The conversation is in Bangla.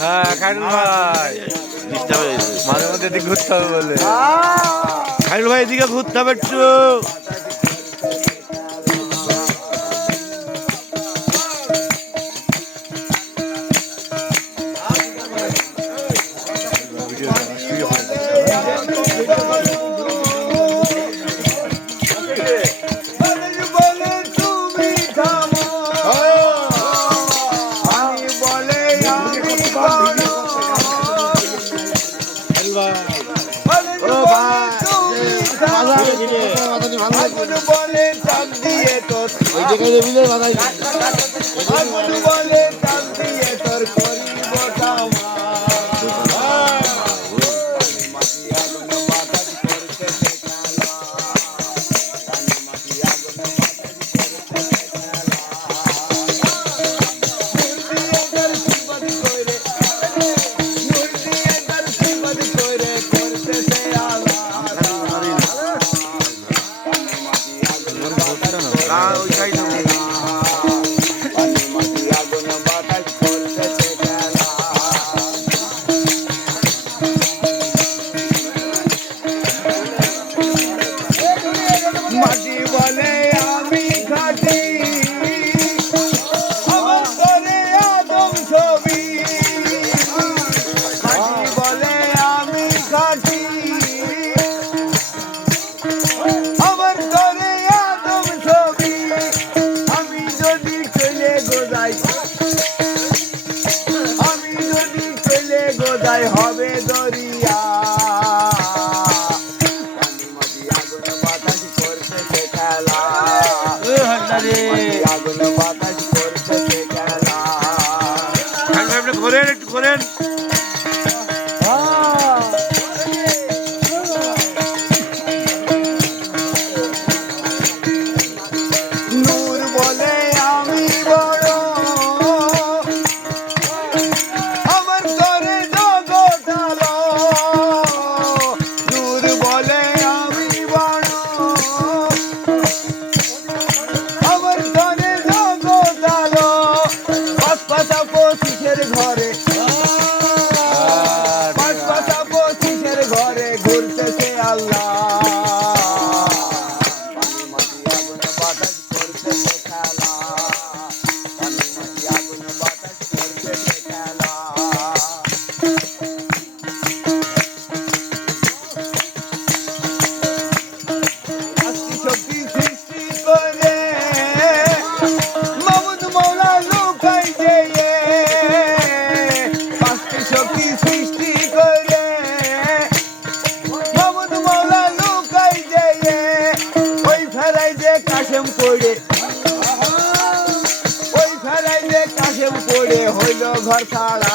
হ্যাঁ খাইরুল ভাই মাঝে মধ্যে এদিকে ঘুরতে হবে বলে। খাইরুল ভাই এদিকে ঘুরতে হবে একটু। বলে চাপ দিয়ে তোর বলে চাপ দিয়ে তোর করিব মাটি বলে আমি খাটি আমার করে আদম ছবি মাটি বলে আমি খাটি আমার করে আদম ছবি আমি যদি চলে গোদাই হবে দরিয়া আগুন বাতাস করতেছে খেলা ঘোরেন একটু ঘোরেন। নূর বলে আমি বড় আমার তরে জগৎ আলো নূর বলে আমি বড় আমার তরে জগৎ আলো পাঁচ পাতা পঁচিশের ঘরে পাঁচ পাতা পঁচিশের ঘরে ঘুরতেছে আল্লাহ কাশেম পড়ে হইল ঘর ছাড়া